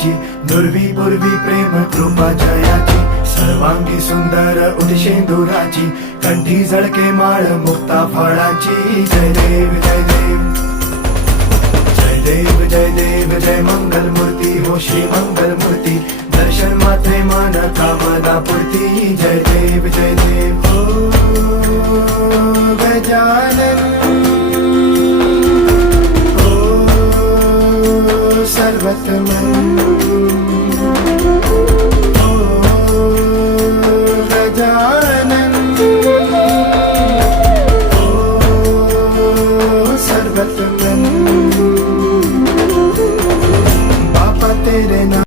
जयाची, दुर्वी पूर्वी प्रेम कृपा जयाची, सर्वांगी सुंदर उदिशेंदुराची, कंठी झळके माळ मुक्ता फळाची. जय देव जय देव जय देव जय देव जय मंगल मूर्ती हो श्री मंगल मूर्ती, दर्शन मात्रे मन कामना पूर्ती. जय देव जय देव हो गजानन हो सर्वतमन